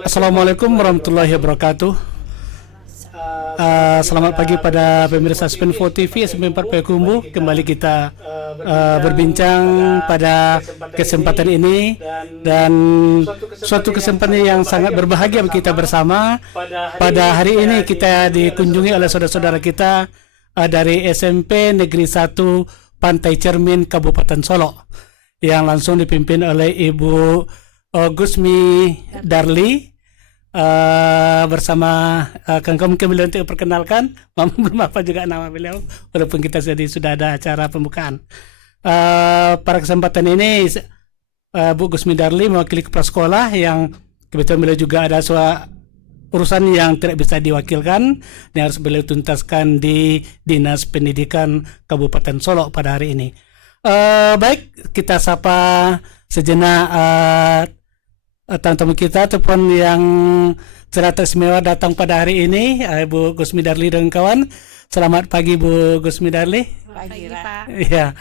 Assalamualaikum warahmatullahi wabarakatuh. Selamat pagi pada pemirsa Spinfo TV SMP 4 Payakumbuh. Kembali kita berbincang pada kesempatan ini, dan suatu kesempatan yang sangat berbahagia bagi kita bersama. Pada hari ini kita dikunjungi oleh saudara-saudara kita dari SMP Negeri 1 Pantai Cermin Kabupaten Solok, yang langsung dipimpin oleh Ibu Gusmi Darli bersama Kang Kom. Beliau untuk perkenalkan, belum apa juga nama beliau, walaupun kita sudah ada acara pembukaan. Pada kesempatan ini Bu Gusmi Darli mewakili kepala sekolah yang kebetulan beliau juga ada urusan yang tidak bisa diwakilkan, yang harus beliau tuntaskan di Dinas Pendidikan Kabupaten Solok pada hari ini. Baik, kita sapa sejenak tamu kita ataupun yang cerita istimewa datang pada hari ini, Bu Gusmi Darli dan kawan. Selamat pagi Bu Gusmi Darli. Pagi Pak. Ya,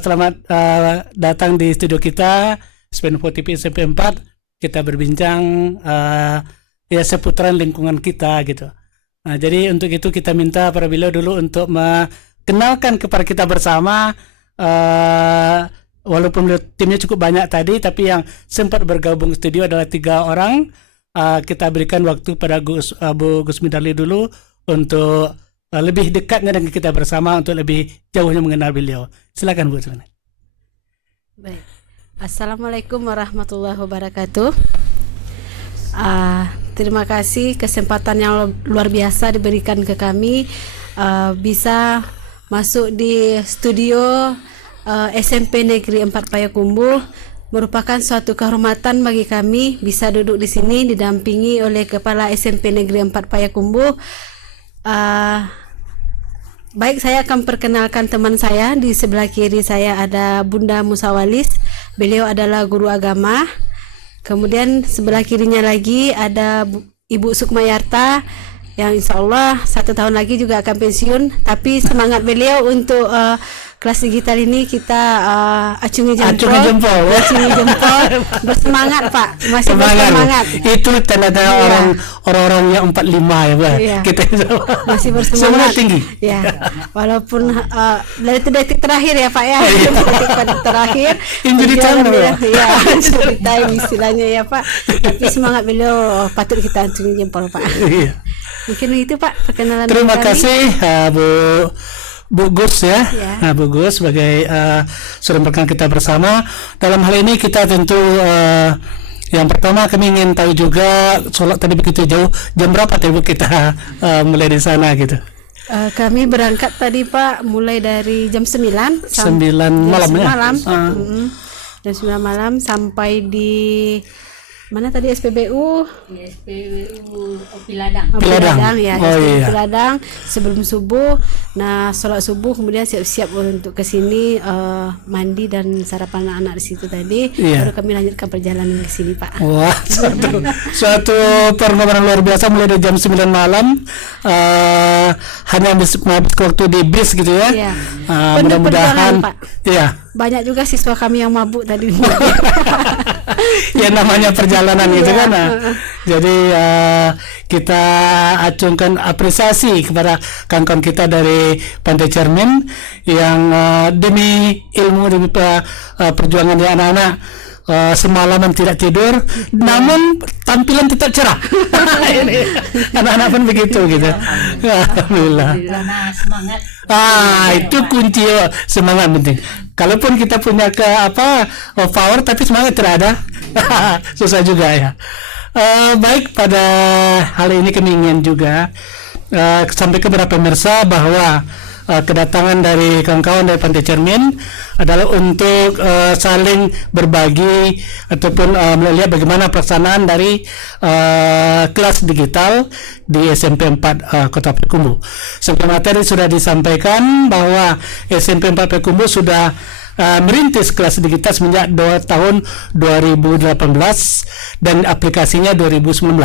selamat datang di studio kita Spinfo TV SMP 4. Kita berbincang ya seputaran lingkungan kita gitu. Nah, jadi untuk itu kita minta para beliau dulu untuk mengenalkan kepada kita bersama. Walaupun timnya cukup banyak tadi, tapi yang sempat bergabung ke studio adalah 3 orang. Kita berikan waktu pada Bu Gusmi Darli dulu untuk lebih dekatnya dengan kita bersama, untuk lebih jauhnya mengenal beliau. Silakan Bu. Baik. Assalamualaikum warahmatullahi wabarakatuh. Terima kasih kesempatan yang luar biasa diberikan ke kami, bisa masuk di studio SMP Negeri 4 Payakumbuh. Merupakan suatu kehormatan bagi kami bisa duduk di sini didampingi oleh Kepala SMP Negeri 4 Payakumbuh. Baik, saya akan perkenalkan teman saya. Di sebelah kiri saya ada Bunda Musawalis. Beliau adalah guru agama. Kemudian sebelah kirinya lagi ada Ibu Sukmayarta, yang insya Allah 1 tahun lagi juga akan pensiun. Tapi semangat beliau untuk kelas digital ini kita acungi jempol, bersemangat Pak, masih bersemangat. Itu tanda-tanda orang-orang yang 45 ya Pak. Iya. Kita masih bersemangat. Semangat tinggi. Ya, walaupun dari detik terakhir ya Pak ya, detik terakhir. Injury time ya. Ya, injury time istilahnya ya Pak. Tapi semangat beliau patut kita acungi jempol Pak. Iya. Mungkin itu Pak perkenalan. Terima kasih Bu Gus ya. Ya. Nah, Bu Gus sebagai sumber kita bersama. Dalam hal ini kita tentu yang pertama kami ingin tahu juga, sholat tadi begitu jauh, jam berapa tadi Bu kita mulai di sana gitu? Kami berangkat tadi Pak mulai dari jam 9 malam ya. Jam 9 malam sampai di mana tadi SPBU? Piladang ya. Iya. Piladang sebelum subuh. Nah, sholat subuh kemudian siap-siap untuk ke sini, mandi dan sarapan anak-anak di situ tadi. Iya. Baru kami lanjutkan perjalanan ke sini Pak. Wah, suatu pengorbanan luar biasa mulai dari jam 9 malam. Hanya habis waktu di bis gitu ya. Iya. Mudah-mudahan Pak. Iya. Banyak juga siswa kami yang mabuk tadi. Ya namanya perjalanan gitu kan. Jadi kita acungkan apresiasi kepada kawan-kawan kita dari Pantai Cermin yang demi ilmu, demi perjuangan di anak-anak, semalaman tidak tidur, namun tampilan tetap cerah. Anak-anak pun begitu gitu. Alhamdulillah. Semangat. Itu kunci semangat penting. Kalaupun kita punya power tapi semangat tidak ada, susah juga ya. Baik, pada hal ini kami ingin juga sampai kepada pemirsa bahwa kedatangan dari kawan-kawan dari Pantai Cermin adalah untuk saling berbagi ataupun melihat bagaimana pelaksanaan dari kelas digital di SMP 4 Kota Payakumbuh. Seperti materi sudah disampaikan bahwa SMP 4 Payakumbuh sudah merintis kelas digital semenjak tahun 2018 dan aplikasinya 2019.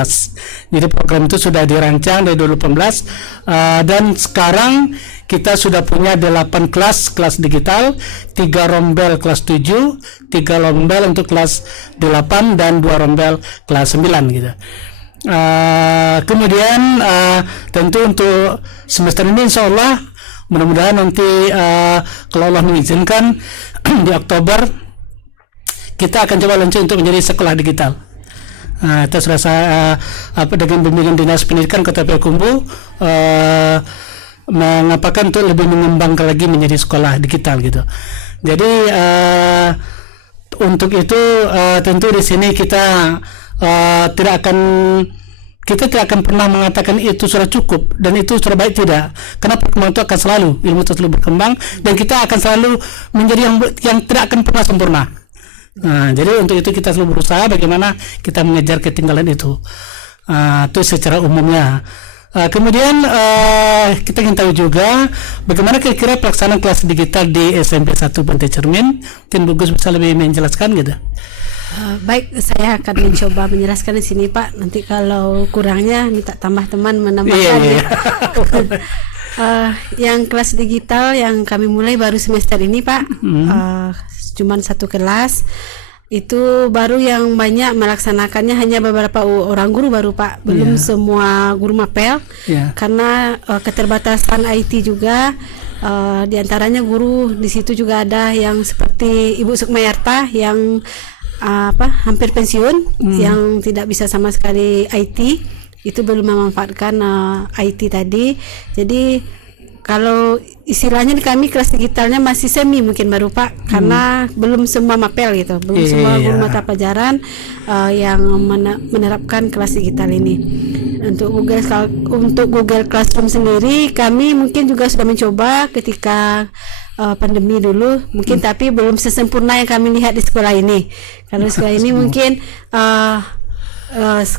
Jadi program itu sudah dirancang dari 2018 dan sekarang kita sudah punya 8 kelas digital, 3 rombel kelas 7, 3 rombel untuk kelas 8 dan 2 rombel kelas 9 gitu. Kemudian tentu untuk semester ini insya Allah mudah-mudahan nanti kalau Allah mengizinkan di Oktober kita akan coba launching untuk menjadi sekolah digital. Itu sudah dengan bimbingan Dinas Pendidikan Kota Payakumbuh mengapakan untuk lebih mengembangkan lagi menjadi sekolah digital gitu. Jadi untuk itu tentu di sini kita tidak akan pernah mengatakan itu sudah cukup dan itu sudah baik, tidak. Karena perkembangan itu akan selalu, ilmu itu selalu berkembang dan kita akan selalu menjadi yang tidak akan pernah sempurna. Jadi untuk itu kita selalu berusaha bagaimana kita mengejar ketinggalan itu. Itu secara umumnya. Kemudian kita ingin tahu juga bagaimana kira-kira pelaksanaan kelas digital di SMP 1 Pantai Cermin. Mungkin Bagus bisa lebih menjelaskan gitu. Baik, saya akan mencoba menjelaskan di sini Pak. Nanti kalau kurangnya minta tambah teman menambahkan. Iya. Yang kelas digital yang kami mulai baru semester ini Pak, cuman 1 kelas. Itu baru yang banyak melaksanakannya hanya beberapa orang guru baru Pak, belum semua guru mapel, karena keterbatasan IT juga. Di antaranya guru di situ juga ada yang seperti Ibu Sukmayarta yang hampir pensiun, yang tidak bisa sama sekali IT, itu belum memanfaatkan IT tadi. Jadi kalau istilahnya di kami kelas digitalnya masih semi mungkin baru Pak, karena belum semua mapel gitu, belum semua guru mata pelajaran yang menerapkan kelas digital ini. Untuk Google Classroom sendiri kami mungkin juga sudah mencoba ketika pandemi dulu mungkin, tapi belum sesempurna yang kami lihat di sekolah ini. Kalau sekolah ini mungkin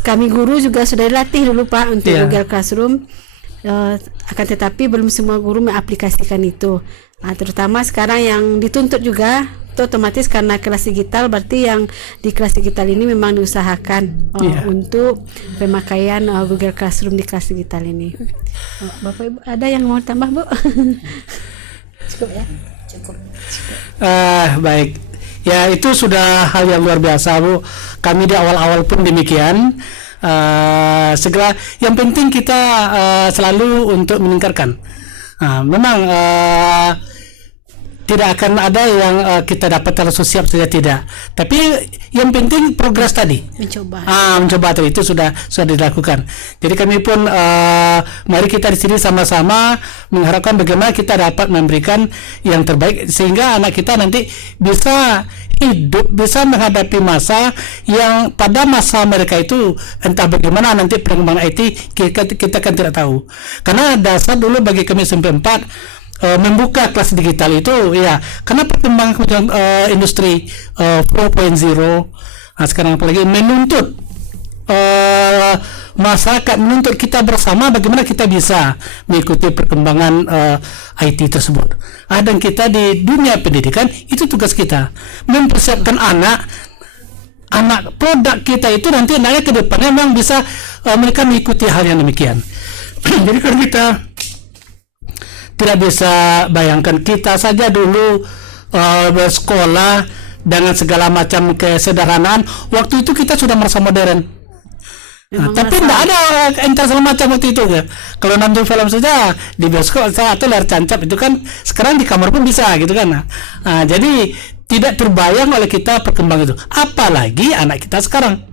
kami guru juga sudah dilatih dulu Pak untuk Google Classroom. Akan tetapi belum semua guru mengaplikasikan itu. Terutama sekarang yang dituntut juga itu otomatis karena kelas digital, berarti yang di kelas digital ini memang diusahakan untuk pemakaian Google Classroom di kelas digital ini. Bapak Ibu ada yang mau tambah Bu? Cukup ya? Cukup. Baik. Ya itu sudah hal yang luar biasa Bu. Kami di awal-awal pun demikian. Segera yang penting kita selalu untuk meningkatkan. Memang tidak akan ada yang kita dapat langsung siap saja, tidak. Tapi yang penting progres tadi. Mencoba tadi itu sudah dilakukan. Jadi kami pun mari kita di sini sama-sama mengharapkan bagaimana kita dapat memberikan yang terbaik sehingga anak kita nanti bisa hidup, bisa menghadapi masa yang pada masa mereka itu entah bagaimana nanti perkembangan IT kita kan tidak tahu. Karena dasar dulu bagi kami SMP 4 membuka kelas digital itu ya karena perkembangan industri 4.0 sekarang apalagi menuntut masyarakat, menuntut kita bersama bagaimana kita bisa mengikuti perkembangan IT tersebut. Dan kita di dunia pendidikan itu tugas kita mempersiapkan anak produk kita itu nanti anaknya ke depannya memang bisa mereka mengikuti hal yang demikian. Jadi kalau kita tidak bisa bayangkan kita saja dulu bersekolah dengan segala macam kesederhanaan, waktu itu kita sudah merasa modern. Tapi tidak ada entar segala macam waktu itu ya. Kalau nonton film saja di bioskop atau layar tancap itu kan sekarang di kamar pun bisa gitu kan. Jadi tidak terbayang oleh kita perkembangan itu. Apalagi anak kita sekarang.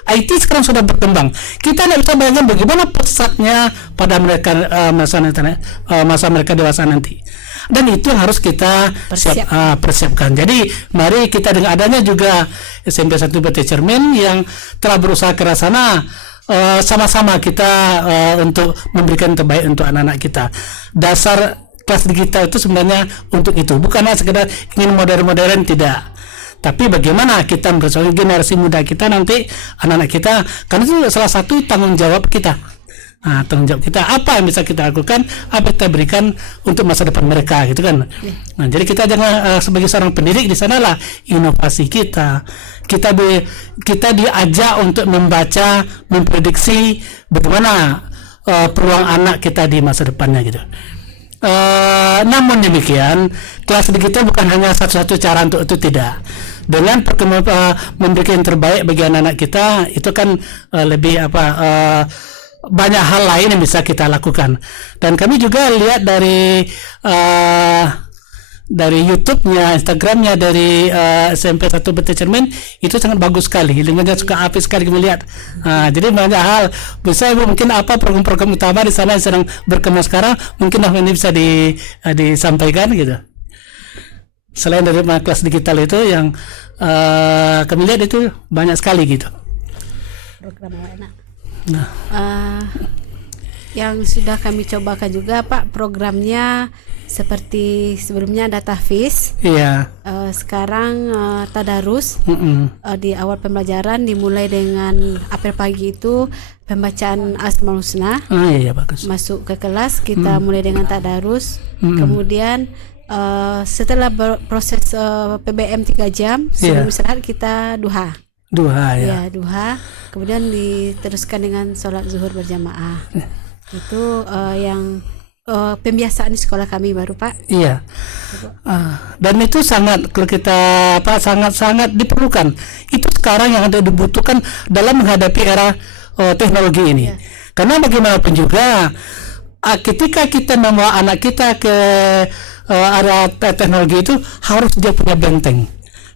IT sekarang sudah berkembang. Kita tidak bisa bayangkan bagaimana pesatnya pada mereka masa mereka dewasa nanti. Dan itu yang harus kita persiapkan. Jadi mari kita dengan adanya juga SMP 1 Pantai Cermin yang telah berusaha ke arah sana, sama-sama kita untuk memberikan terbaik untuk anak-anak kita. Dasar kelas digital itu sebenarnya untuk itu, bukanlah sekedar ingin modern-modern, tidak. Tapi bagaimana kita mempersiapkan generasi muda kita nanti, anak-anak kita, karena itu salah satu tanggung jawab kita. Tanggung jawab kita apa yang bisa kita lakukan, apa yang kita berikan untuk masa depan mereka gitu kan. Nah, jadi kita jangan sebagai seorang pendidik di sanalah inovasi kita diajak untuk membaca, memprediksi bagaimana peluang anak kita di masa depannya gitu. Namun demikian, kelas digital bukan hanya satu-satu cara untuk itu, tidak. Dengan memberikan yang terbaik bagi anak-anak kita, itu kan lebih banyak hal lain yang bisa kita lakukan. Dan kami juga lihat dari YouTube-nya, Instagram-nya dari SMP 1 Bete Cermin, itu sangat bagus sekali. Lingkungannya suka apik sekali kami lihat. Jadi banyak hal. Bisa Ibu mungkin apa program-program utama di sana yang sedang berkembang sekarang, mungkin ini bisa disampaikan gitu. Selain dari kelas digital itu yang kami lihat itu banyak sekali gitu. Program anak. Yang sudah kami cobakan juga Pak, programnya seperti sebelumnya ada tahfiz. Iya. Sekarang tadarus. Di awal pembelajaran dimulai dengan apel pagi itu pembacaan Asmaul Husna. Iya bagus. Masuk ke kelas kita mulai dengan tadarus. Kemudian setelah proses PBM 3 jam sebelum istirahat kita duha. Ya, duha. Kemudian diteruskan dengan sholat zuhur berjamaah. Itu yang pembiasaan di sekolah kami baru Pak. Iya. Dan itu sangat kalau kita sangat diperlukan. Itu sekarang yang ada dibutuhkan dalam menghadapi era teknologi ini. Karena bagaimanapun juga ketika kita membawa anak kita ke era teknologi itu harus dia punya benteng.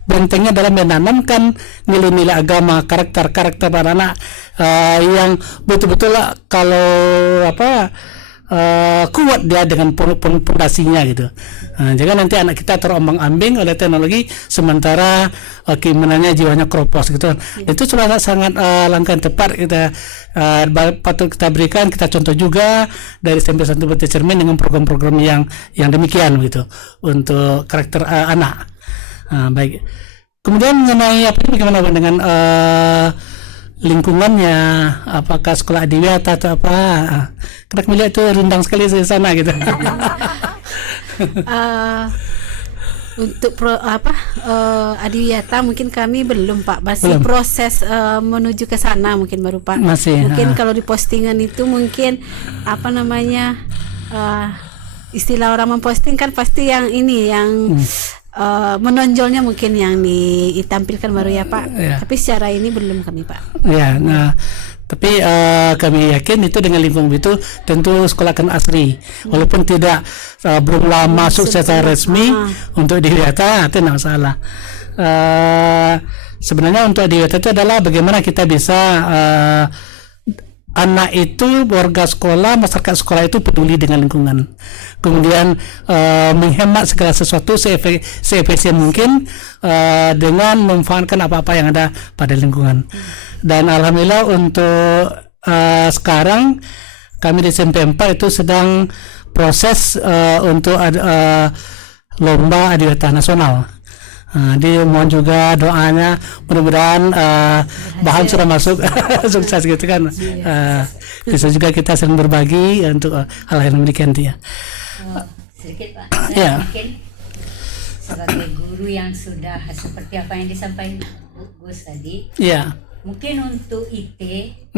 Bentengnya dalam menanamkan nilai-nilai agama, karakter anak yang betul-betul kalau kuat dia dengan pondasinya gitu. Jangan nanti anak kita terombang-ambing oleh teknologi sementara keimanannya jiwanya keropos gitu. Itu sangat langkah yang tepat kita patut kita berikan, kita contoh juga dari SMP 1 Bete Cermin dengan program-program yang demikian gitu untuk karakter anak. Baik. Kemudian mengenai bagaimana dengan lingkungannya, apakah sekolah adiwiyata atau apa? Karena melihat itu rindang sekali di sana gitu. Untuk adiwiyata mungkin kami belum Pak, masih proses menuju ke sana mungkin baru Pak. Mungkin kalau di postingan itu mungkin istilah orang memposting kan pasti yang ini yang menonjolnya mungkin yang ditampilkan baru ya Pak. Tapi secara ini belum kami Pak. Tapi kami yakin itu dengan lingkungan itu tentu sekolah akan asri, walaupun belum lama masuk secara resmi untuk adiwiyata, itu tidak masalah. Sebenarnya untuk adiwiyata itu adalah bagaimana kita bisa anak itu, warga sekolah, masyarakat sekolah itu peduli dengan lingkungan, kemudian menghemat segala sesuatu seefisien mungkin dengan memanfaatkan apa-apa yang ada pada lingkungan. Dan alhamdulillah untuk sekarang kami di SMP 4 itu sedang proses untuk lomba adiwiyata nasional. Dia mohon juga doanya, mudah-mudahan bahan sudah masuk sukses gitu kan. Bisa juga kita saling berbagi untuk hal yang demikian dia. Sedikit Pak, saya mungkin sebagai guru yang sudah seperti apa yang disampaikan Bu Gus tadi, mungkin untuk IT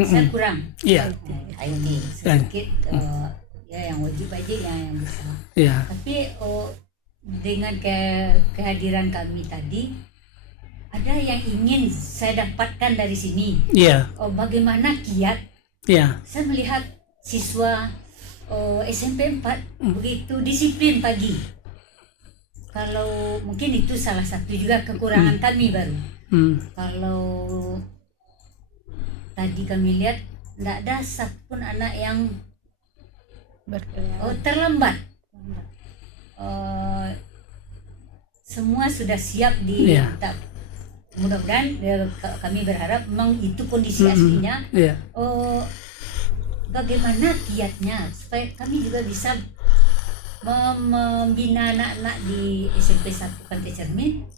saya kurang. IT sedikit yang wajib aja yang bisa. Tapi dengan kehadiran kami tadi, ada yang ingin saya dapatkan dari sini. Bagaimana kiat? Saya melihat siswa SMP 4 begitu disiplin pagi. Kalau mungkin itu salah satu juga kekurangan kami baru. Kalau tadi kami lihat tidak ada satupun anak yang terlambat. Semua sudah siap mudah-mudahan kami berharap memang itu kondisi aslinya. Bagaimana kiatnya supaya kami juga bisa membina anak-anak di SMP 1 Bete Cermin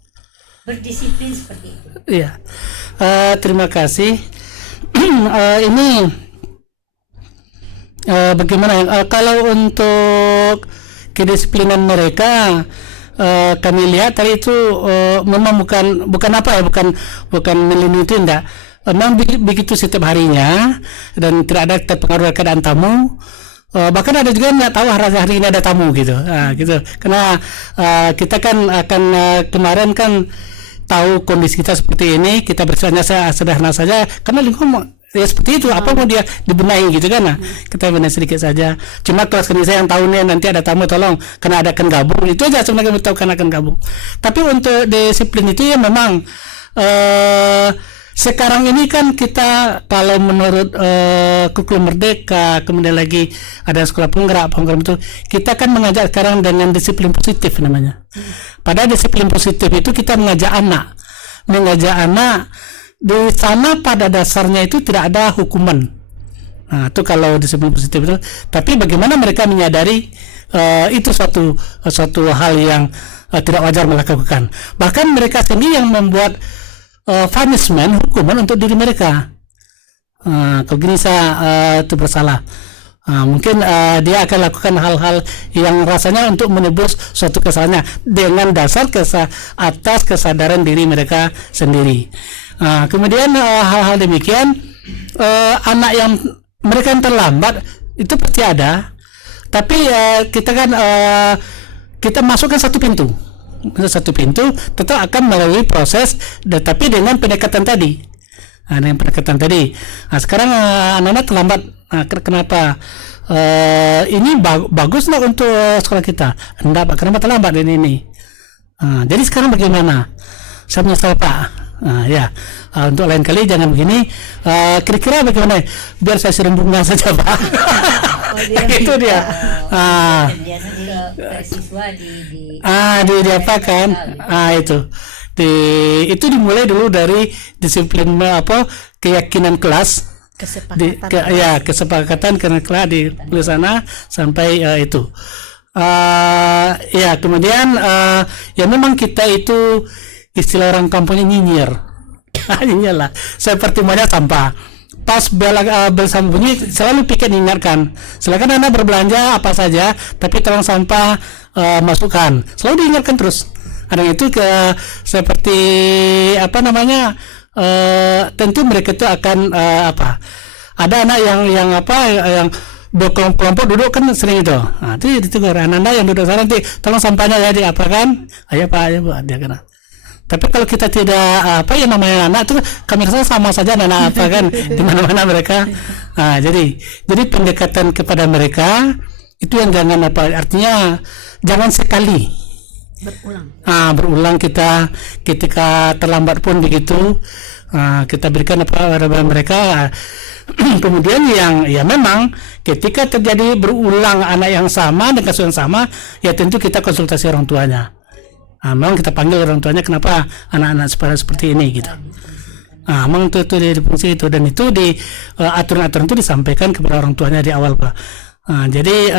berdisiplin seperti itu. Terima kasih. Ini bagaimana ya? Kalau untuk kedisiplinan mereka, kami lihat tadi itu memang bukan apa ya, bukan melindungi, enggak. Memang begitu setiap harinya dan tidak ada terpengaruh keadaan tamu. Bahkan ada juga nggak tahu hari ini ada tamu gitu, gitu. Karena kita kan akan kemarin kan tahu kondisi kita seperti ini, kita bersihnya sederhana saja karena lingkungan ya seperti itu, apa mau dia dibenahi gitu kan. Nah, kita benahi sedikit saja. Cuma kelas saya yang tahu nih nanti ada tamu, tolong karena ada akan gabung, itu aja sebenarnya kami tahu kan akan gabung. Tapi untuk disiplin itu ya memang sekarang ini kan kita kalau menurut kurikulum Merdeka, kemudian lagi ada sekolah penggerak itu, kita kan mengajak sekarang dengan disiplin positif namanya. Pada disiplin positif itu kita mengajak anak di sana pada dasarnya itu tidak ada hukuman. Nah, itu kalau disiplin positif itu. Tapi bagaimana mereka menyadari itu suatu hal yang tidak wajar melakukan. Bahkan mereka sendiri yang membuat punishment, hukuman untuk diri mereka. Kalau gini saya itu bersalah, mungkin dia akan lakukan hal-hal yang rasanya untuk menebus suatu kesalahannya dengan dasar atas kesadaran diri mereka sendiri. Kemudian hal-hal demikian, anak yang mereka yang terlambat itu pasti ada, tapi kita kan kita masukkan satu pintu tetap akan melalui proses, tetapi dengan pendekatan tadi. Sekarang anak-anak terlambat. Kenapa? Ini bagus nggak untuk sekolah kita? Enggak, Pak. Kenapa terlambat ini? Jadi sekarang bagaimana? Saya menyesal, Pak. Untuk lain kali jangan begini. Kira-kira bagaimana? Biar saya siram bunga saja, Pak. Itu dia. Siswa di apa kan? Itu dimulai dulu dari disiplin keyakinan kelas, kesepakatan kelas di sana sampai itu. Kemudian ya memang kita itu istilah orang kampungnya nyinyir. Nyinyir lah. Seperti banyak sampah. Pas bel sambunyi selalu pikir ingatkan. Silakan Anda berbelanja apa saja, tapi tolong sampah masukkan. Selalu diingatkan terus. Ada itu seperti tentu mereka itu akan ada anak yang kelompok duduk kan sering itu. Itu ditegur Anda yang duduk sana nanti tolong sampahnya ya diapakan. Ayo Pak, ayo Bu, dia kena. Tapi kalau kita tidak namanya anak itu kami rasa sama saja anak kan di mana-mana mereka. Jadi pendekatan kepada mereka itu yang jangan artinya jangan sekali berulang kita ketika terlambat pun begitu, kita berikan pada mereka. Kemudian yang ya memang ketika terjadi berulang anak yang sama dengan kasus yang sama, ya tentu kita konsultasi orang tuanya. Memang kita panggil orang tuanya, kenapa anak-anak seperti ini gitu. Memang itu di fungsi itu, dan itu di aturan-aturan itu disampaikan kepada orang tuanya di awal, Pak. Jadi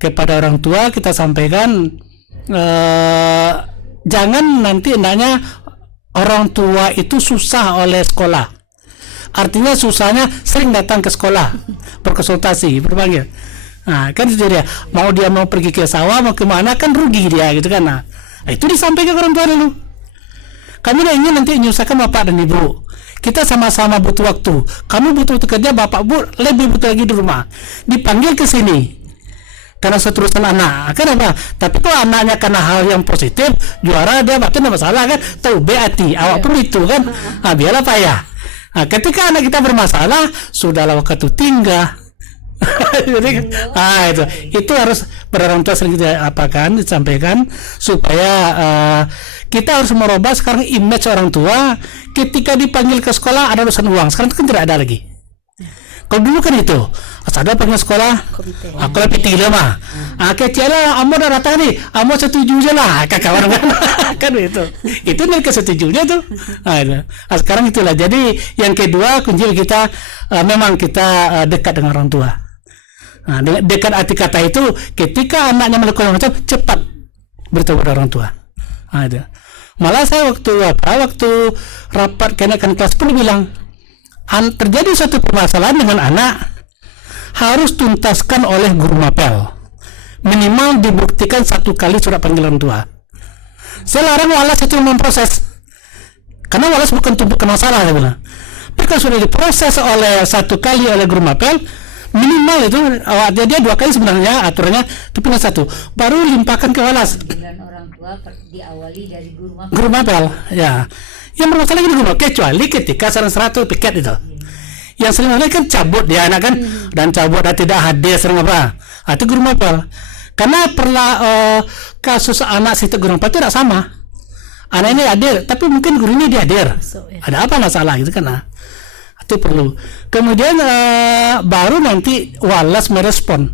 kepada orang tua kita sampaikan, jangan nanti hendaknya orang tua itu susah oleh sekolah. Artinya susahnya sering datang ke sekolah berkonsultasi, berpanggil. Kan itu dia, dia mau pergi ke sawah, mau kemana kan rugi dia gitu kan. Itu disampaikan ke orang tua dulu. Kami ingin nanti menyusahkan bapak dan ibu. Kita sama-sama butuh waktu. Kamu butuh waktu kerja, bapak bu lebih butuh lagi di rumah. Dipanggil ke sini. Karena seterusan anak. Kenapa? Tapi kalau anaknya karena hal yang positif, juara dia bakal tidak masalah kan. Tahu beati, awak pun itu kan. Biarlah Pak ya. Ketika anak kita bermasalah, sudahlah waktu tinggal. Jadi itu harus orang tua sering disampaikan supaya kita harus merubah sekarang image orang tua. Ketika dipanggil ke sekolah ada urusan uang, sekarang itu kan tidak ada lagi. Kalau dulu kan itu ada panggil sekolah, aku lebih tinggi mah. Kecil lah, amo dah datang nih, amo setuju je lah, kawan kan itu mereka setujunya tuh. Sekarang itulah. Jadi yang kedua kunci kita memang kita dekat dengan orang tua. Dekat arti kata itu ketika anaknya melakukan macam cepat beritahu pada orang tua. Malah saya waktu rapat kenaikan kelas pun bilang, terjadi suatu permasalahan dengan anak, harus tuntaskan oleh guru mapel. Minimal dibuktikan 1 kali surat panggilan tua. Saya larang walas itu memproses, karena walas bukan tumpukan masalah, saya bilang. Tapi kalau sudah diproses oleh 1 kali oleh guru mapel, minimal itu dia 2 kali sebenarnya aturannya, tapi hanya 1, baru limpahkan ke walas. Panggilan orang tua diawali dari guru mapel. Guru mapel, ya. Yang bermasalah ini guru mapel, kecuali ketika saran 100 piket itu. Yang sering kali kan cabut dia anak kan, dan cabut dan tidak hadir sering apa? Itu guru mapel. Karena kasus anak situ guru mapel itu tidak sama. Anak ini hadir, tapi mungkin guru ini dia hadir. Ada apa masalah gitu kan? Nah, itu perlu. Kemudian baru nanti walas merespon.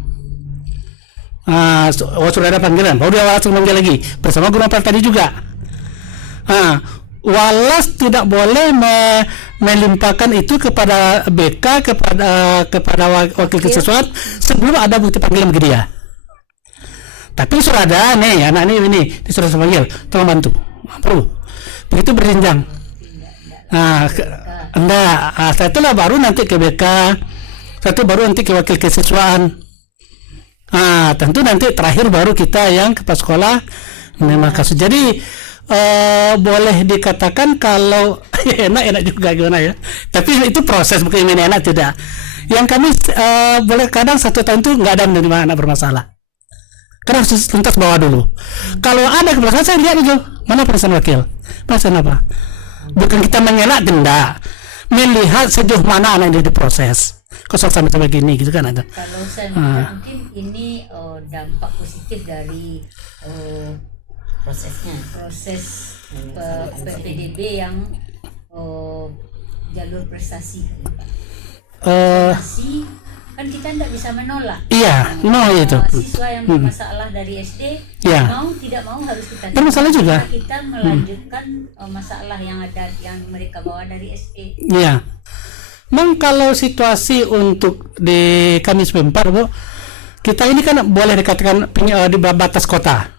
Sudah ada panggilan, baru dia walas memanggil lagi bersama guru mapel tadi juga. Walas tidak boleh melimpahkan itu kepada BK, kepada wakil kesiswaan sebelum ada bukti panggilan bagi dia. Tapi sudah ada nih anak ini disuruh panggil, tolong bantu. Perlu. Begitu berjenjang. Setelah itulah baru nanti ke BK, satu baru nanti ke wakil kesiswaan. Tentu nanti terakhir baru kita yang kepala sekolah menerima kasus. Jadi boleh dikatakan kalau enak juga gimana ya. Tapi itu proses, bukan ini enak tidak. Yang kami boleh kadang 1 tahun itu nggak ada menerima anak bermasalah. Karena harus tuntas bawa dulu. Kalau ada keberatan saya lihat itu mana perasaan wakil, perasaan apa. Bukan kita mengelak, tidak. Melihat sejauh mana anak ini diproses. Kok sampai gini gitu kan ada. Kalau saya mungkin ini dampak positif dari proses PPDB yang jalur prestasi. Prestasi kan kita tidak bisa menolak. Iya, itu. Siswa yang bermasalah dari SD mau tidak mau harus kita. Bermasalah juga. Kita melanjutkan masalah yang mereka bawa dari SD. Iya. Memang kalau situasi untuk di kami 4 Bu, kita ini kan boleh dikatakan di batas kota.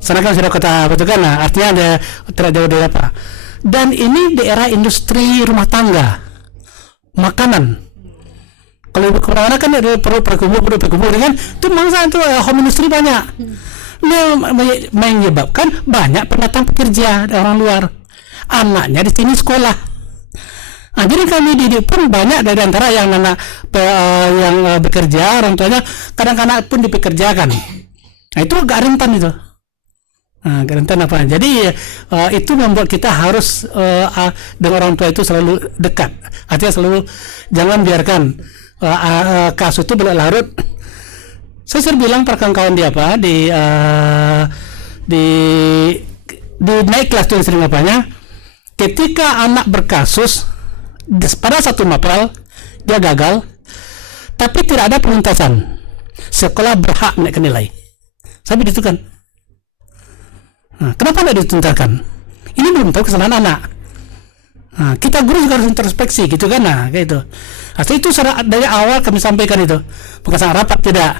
Sana kan sudah kota, betul kan? Nah, artinya ada tidak jauh dari apa. Dan ini daerah industri rumah tangga, makanan. Kalau kemana-mana kan ada perlu berkumpul kan, itu mangsa itu home industry banyak. Menyebabkan banyak pendatang pekerja dari orang luar. Anaknya di sini sekolah. Jadi kami didik pun banyak dari antara yang anak yang bekerja, orang tuanya kadang-kadang pun dipekerjakan. Nah, itu agak rentan itu. Rentan apa? Jadi itu membuat kita harus dengan orang tua itu selalu dekat. Artinya selalu jangan biarkan kasus itu berlarut. Saya sering bilang perkawan dia apa di naik kelas itu sering apanya. Ketika anak berkasus pada satu mapel dia gagal, tapi tidak ada penuntasan, sekolah berhak menaikkan nilai. Sampai itu kan. Kenapa tidak dituntaskan? Ini belum tahu kesalahan anak. Kita guru juga harus introspeksi gitu kan, kayak itu. Asli itu dari awal kami sampaikan itu, bukan sangat rapat tidak.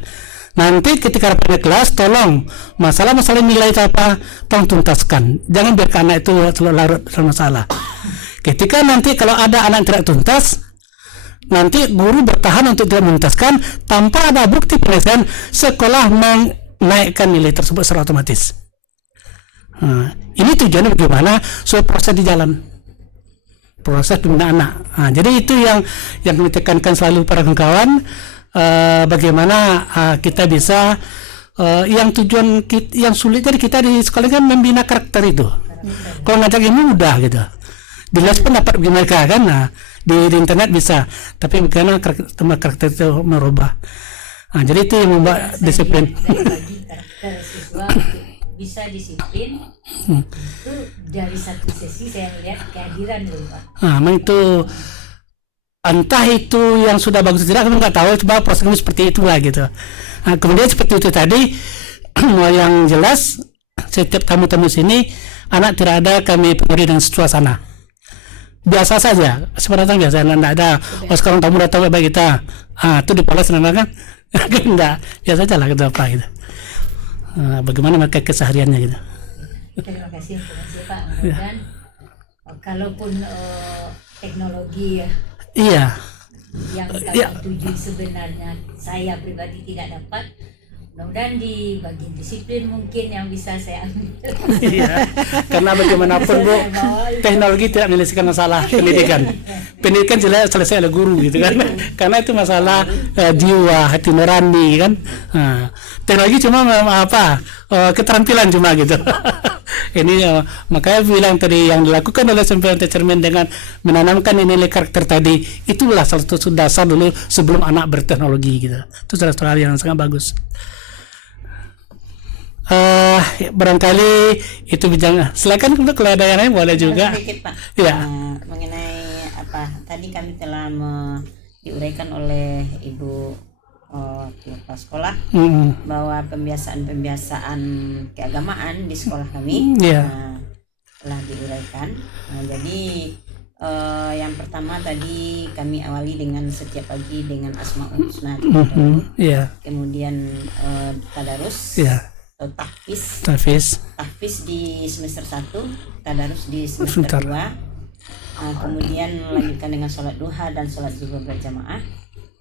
Nanti ketika rapat kelas, tolong masalah-masalah nilai itu apa, tolong tuntaskan. Jangan biarkan anak itu selalu larut dalam masalah. Ketika nanti kalau ada anak yang tidak tuntas, nanti guru bertahan untuk tidak menuntaskan tanpa ada bukti penyelesaian, sekolah menaikkan nilai tersebut secara otomatis. Ini tujuannya bagaimana supaya proses di jalan, proses pembinaan anak. Jadi itu yang ditekankan selalu para kawan, bagaimana kita bisa yang tujuan yang sulit dari kita di sekolah kan membina karakter itu. Kalau ngajar ilmu mudah gitu, di les pun dapat bagi mereka kan, di internet bisa, tapi bagaimana karakter itu merubah. Jadi itu yang membuat disiplin. Bagi karakter siswa bisa disiplin itu dari satu sesi saya lihat kehadiran dulu Pak. Memang itu entah itu yang sudah bagus tidak, kami nggak tahu, coba proses kami seperti itulah gitu. Kemudian seperti itu tadi yang jelas setiap tamu-tamu sini anak tidak ada kami penuhi dengan suasana biasa saja, sebenarnya biasa, tidak ada sekarang tamu datang baik kita itu dipoles kan enggak, biasa aja lah gitu apa gitu. Bagaimana mereka kesehariannya gitu. Terima kasih Pak. Kemudian kalaupun teknologi ya, iya, yang Ya. kami tuju sebenarnya saya pribadi tidak dapat. Mudah-mudahan di bagian disiplin mungkin yang bisa saya ambil. Iya, karena bagaimanapun Bu, teknologi tidak menyelesaikan masalah pendidikan. Pendidikan jelas selesai oleh guru gitu kan. Karena itu masalah jiwa, hati nurani kan. Nah, teknologi cuma keterampilan cuma gitu. Ini makanya bilang tadi yang dilakukan oleh Sempilan Cermin dengan menanamkan nilai karakter tadi, itulah salah satu dasar dulu sebelum anak berteknologi gitu. Itu salah satu hal yang sangat bagus. Barangkali itu bincang. Silakan kalau ada yang lain boleh juga. Sedikit Pak. Ya. Mengenai apa tadi kami telah diuraikan oleh Ibu kepala sekolah bahwa pembiasaan keagamaan di sekolah kami telah diuraikan. Jadi yang pertama tadi kami awali dengan setiap pagi dengan Asmaul Husna, kemudian tadarus. Atau tahfiz di semester 1, tadarus di semester 2, kemudian lanjutkan dengan sholat duha dan sholat zuhur berjamaah,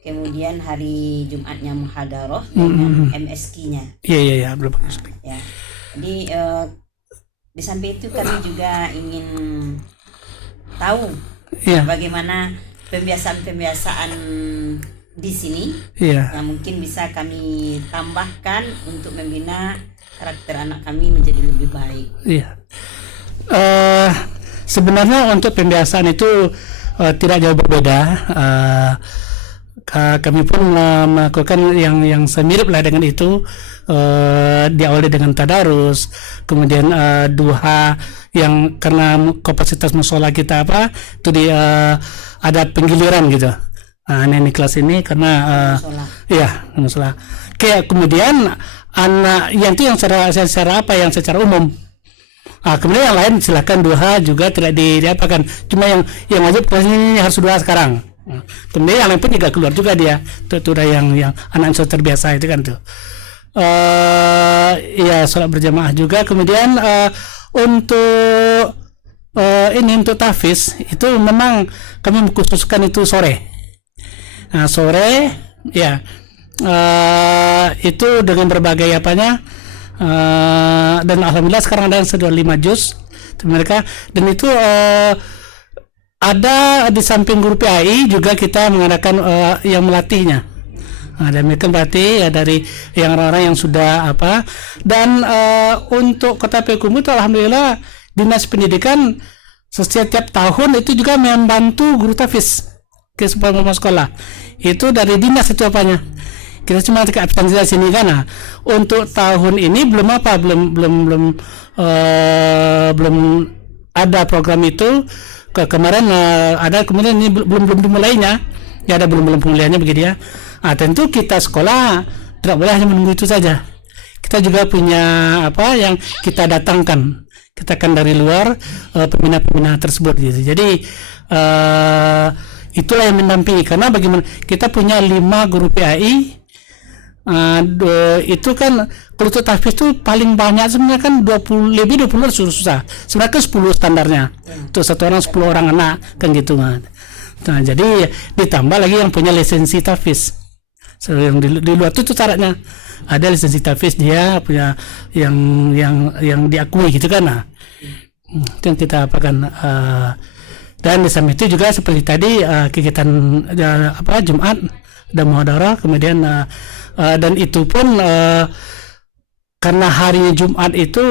kemudian hari Jumatnya muhadaroh dengan MSK-nya. Iya belum. Ya, jadi di samping itu kami juga ingin tahu bagaimana pembiasaan di sini yang mungkin bisa kami tambahkan untuk membina karakter anak kami menjadi lebih baik. Sebenarnya untuk pembiasaan itu tidak jauh berbeda. Kami pun melakukan yang semirip lah dengan itu. Diawali dengan tadarus, kemudian duha yang karena kapasitas musola kita itu ada penggiliran gitu. Ini kelas ini karena musola. Kemudian anak yang itu yang secara umum. Kemudian yang lain silakan duha juga tidak diapakan. Cuma yang wajib kelas ini harus duha sekarang. Kemudian yang lain pun juga keluar juga dia. Itu udah yang anak sudah terbiasa itu kan tuh. Sholat berjamaah juga. Kemudian untuk untuk tahfiz itu memang kami mengkhususkan itu sore. Sore itu dengan berbagai dan alhamdulillah sekarang ada yang sudah 5 juz mereka, dan itu ada di samping guru PAI juga kita mengadakan yang melatihnya. Dan mereka berarti dari yang orang-orang yang sudah dan untuk Kota Payakumbuh itu alhamdulillah Dinas Pendidikan setiap tahun itu juga membantu guru tahfiz ke sekolah sekolah itu dari dinas itu kita cuma ke absensi di sini kan. Untuk tahun ini belum ada program itu. Kemarin ada, kemudian ini belum dimulainya ada belum pemulihannya begitu ya. Tentu kita sekolah tidak boleh hanya menunggu itu saja, kita juga punya yang kita datangkan dari luar pembina-pembina tersebut gitu. Jadi itulah yang mendampingi, karena bagaimana kita punya 5 guru PAI. Itu kan kalau untuk tahfiz itu paling banyak sebenarnya kan 20 susah. Sebenarnya kan 10 standarnya. Untuk satu orang 10 orang anak kan gitu. Nah, jadi ditambah lagi yang punya lisensi tahfiz. Yang di luar itu syaratnya ada lisensi tahfiz, dia punya yang diakui gitu kan. Nah, itu yang kita apakan. Dan di samping itu juga seperti tadi kegiatan Jumat dan muhadarah, kemudian dan itu pun karena hari Jumat itu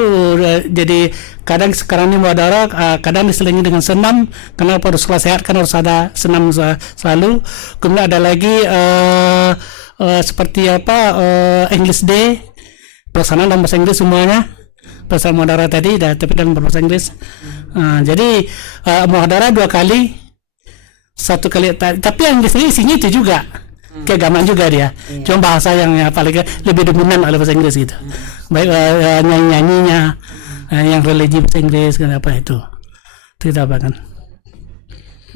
jadi kadang sekarang ini muhadarah kadang diselingi dengan senam, karena pada sekolah sehat kan harus ada senam selalu. Kemudian ada lagi seperti English Day, pelaksanaan dalam bahasa Inggris semuanya. Bahasa muhadarah tadi tapi dalam bahasa Inggris. Jadi muhadarah 2 kali, 1 kali tapi yang di sini isinya itu juga keagamaan juga dia. Cuma bahasa yang paling lebih dominan oleh bahasa Inggris gitu. Baik nyanyinya yang religi bahasa Inggris kenapa itu kita apakan.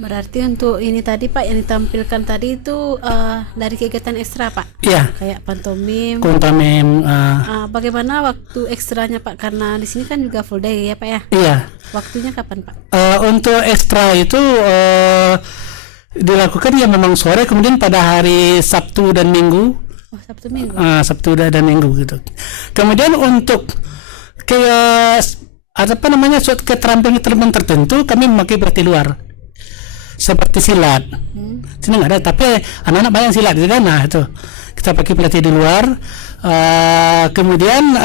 Berarti untuk ini tadi Pak yang ditampilkan tadi itu dari kegiatan ekstra Pak? Iya. Kayak pantomim. Bagaimana waktu ekstranya Pak? Karena di sini kan juga full day ya Pak ya? Iya. Waktunya kapan Pak? Untuk ekstra itu dilakukan ya memang sore, kemudian pada hari Sabtu dan Minggu. Oh, Sabtu Minggu. Sabtu dan Minggu gitu. Kemudian untuk ke apa namanya suatu keterampilan tertentu kami memakai pelatih luar seperti silat. Sini nggak ada, tapi anak-anak banyak silat gitu kan. Nah itu kita pakai pelatih di luar. Kemudian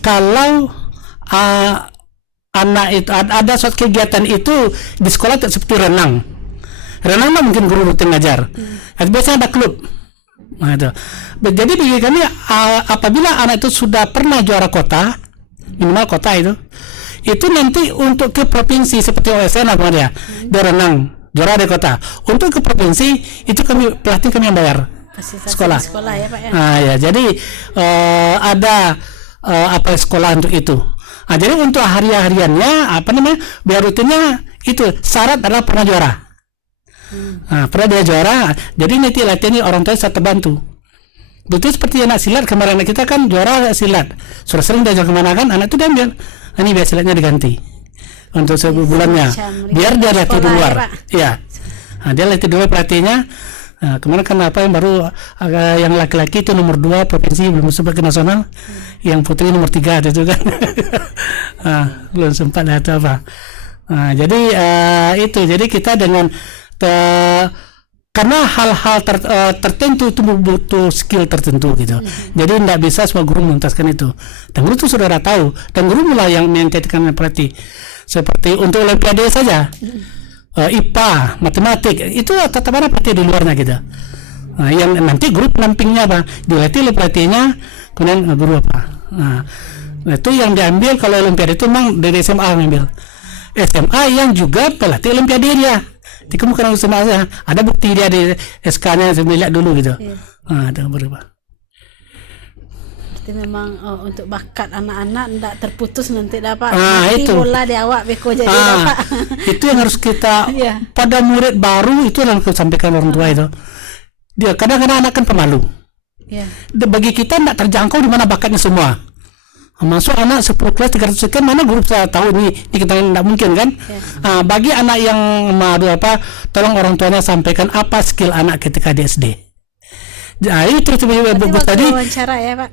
kalau anak itu ada suatu kegiatan itu di sekolah seperti renang mah mungkin guru rutin ngajar. Biasanya ada klub. Nah, itu. Jadi bagi kami apabila anak itu sudah pernah juara kota, minimal kota itu nanti untuk ke provinsi seperti OSN apa ya, dia renang juara di kota. Untuk ke provinsi itu pelatih kami yang bayar. Sekolah ya Pak ya. Nah ya, jadi ada sekolah untuk itu. Nah, jadi untuk hariannya biar rutinnya itu syarat adalah pernah juara. Nah, pernah dia juara, jadi nanti latihan orang tua saya terbantu. Betul seperti anak silat kemarin, anak kita kan juara silat, sudah sering diajak kemana kan, anak itu diambil, ini biar silatnya diganti untuk sebulannya, biar dia latih di luar, ya. Nah, dia latih dulu pelatihnya. Nah, kemarin kan yang baru yang laki-laki itu nomor 2 provinsi belum sempat ke nasional, yang putri nomor 3 itu kan, belum sempat atau apa. Nah, jadi jadi kita dengan karena hal-hal tertentu itu butuh skill tertentu gitu. Jadi tidak bisa semua guru menuntaskan itu. Dan guru itu sudah tahu. Dan guru mulai yang menjadikan pelatih. Seperti untuk olimpiade saja, IPA, matematik itu tetap ada pelatih di luarnya gitu. Nah, yang nanti guru penampingnya apa? Dilatih oleh pelatihnya, kemudian guru apa? Nah, itu yang diambil kalau olimpiade itu memang dari SMA ngambil. SMA yang juga pelatih olimpiade dia. Dikemukakan sama saya, ada bukti dia di SK-nya, saya lihat dulu gitu. Nah, itu berubah. Berarti memang untuk bakat anak-anak tidak terputus nanti dapat. Itu bola di awak beko jadi dapat. Itu yang harus kita pada murid baru itu yang harus sampaikan orang tua itu. Dia kadang-kadang anak kan pemalu. Bagi kita tidak terjangkau di mana bakatnya semua. Masuk anak 10 kelas 300 sekian, mana guru saya tahu ini kita tidak mungkin kan. Bagi anak yang tolong orang tuanya sampaikan apa skill anak ketika di SD. Jadi itu bagus tadi wawancara ya Pak.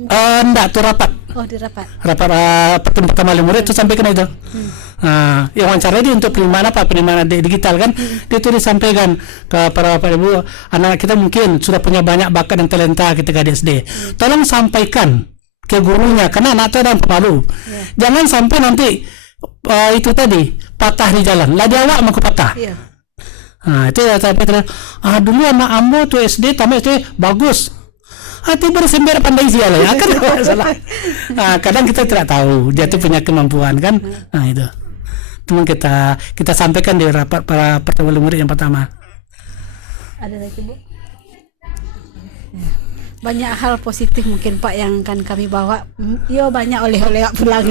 Enggak, tuh rapat. Di rapat pertemuan pertama murid itu sampaikan itu. Yang wawancara ini untuk penerimaan digital kan. Itu disampaikan ke para bapak ibu, anak kita mungkin sudah punya banyak bakat dan talenta ketika di SD. Tolong sampaikan ke gurunya, karena anak itu ada pemalu. Jangan sampai nanti itu tadi patah di jalan, lah dia awak mau patah. Itu sampai dulu anak ambo tuh SD tamat SD bagus. Hati bersembar pandai sial ya kan salah. Kadang kita tidak tahu dia tuh punya kemampuan kan. Itu. Cuma kita sampaikan di rapat para pertemuan murid yang pertama. Ada lagi Bu? Banyak hal positif mungkin Pak yang akan kami bawa. Banyak oleh-oleh pulang.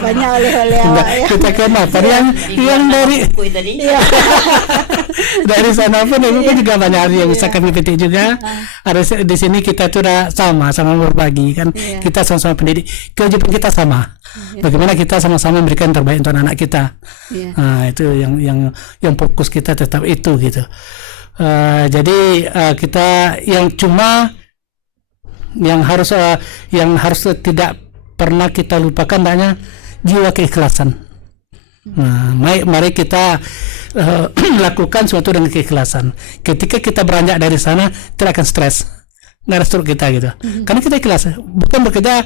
Banyak oleh-oleh ya. Kita kenapa yang dari dari sana pun juga banyak hal yang bisa kami petik juga. Ada di sini kita tuh udah sama berbagi kan. Kita sama-sama pendidik. Kewajiban kita sama. Bagaimana kita sama-sama memberikan yang terbaik untuk anak kita. Itu yang fokus kita tetap itu gitu. Jadi kita yang harus tidak pernah kita lupakan adanya jiwa keikhlasan. Mari kita lakukan sesuatu dengan keikhlasan. Ketika kita beranjak dari sana tidak akan stres, nggak ada stroke kita gitu. Karena kita ikhlas. Bukan bekerja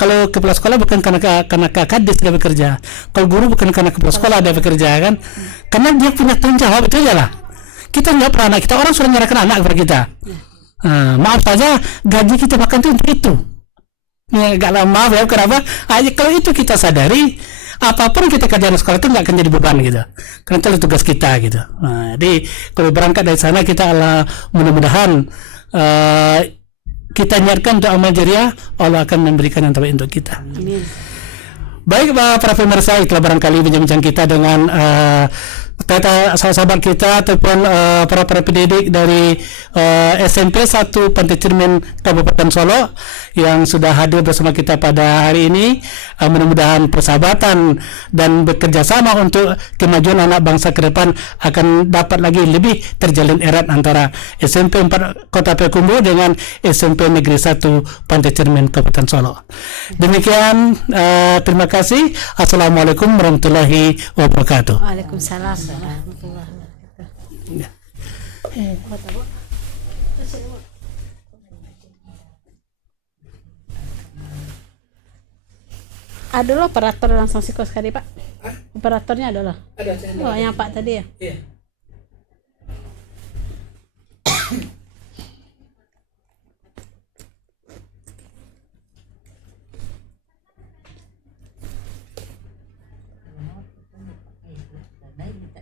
kalau kepala sekolah bukan karena kadis dia bekerja. Kalau guru bukan karena kepala sekolah dia bekerja kan. Karena dia punya tanggung jawab itu aja lah. Kita nggak pernah anak kita, orang sudah menyerahkan anak kepada kita. Maaf saja gaji kita makan itu untuk itu. Maaf ya, kenapa? Kalau itu kita sadari, apapun kita kerjakan di sekolah itu nggak akan jadi beban gitu. Karena itu tugas kita gitu. Jadi kalau berangkat dari sana kita mudah-mudahan kita niatkan untuk amal jariah, Allah akan memberikan yang terbaik untuk kita. Amin. Baik para pemirsa, itulah barangkali bincang-bincang kita dengan sahabat kita ataupun para pendidik dari SMP 1 Pantai Cermin Kabupaten Solo yang sudah hadir bersama kita pada hari ini. Mudah-mudahan persahabatan dan bekerja sama untuk kemajuan anak bangsa ke depan akan dapat lagi lebih terjalin erat antara SMP 4 Kota Payakumbuh dengan SMP Negeri 1 Pantai Cermin Kabupaten Solo. Demikian, terima kasih. Assalamualaikum warahmatullahi wabarakatuh. Waalaikumsalam warahmatullahi wabarakatuh. Ada loh operator langsung sikos sekali Pak. Operatornya adalah. Oh, yang Pak tadi ya. Iya.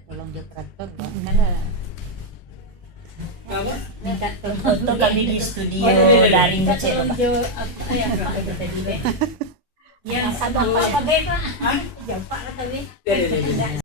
Tolong dia traktor, minta tolong Foto kami di studio dari Ngecek. yang sama apa Pak? Jumpa lah kami.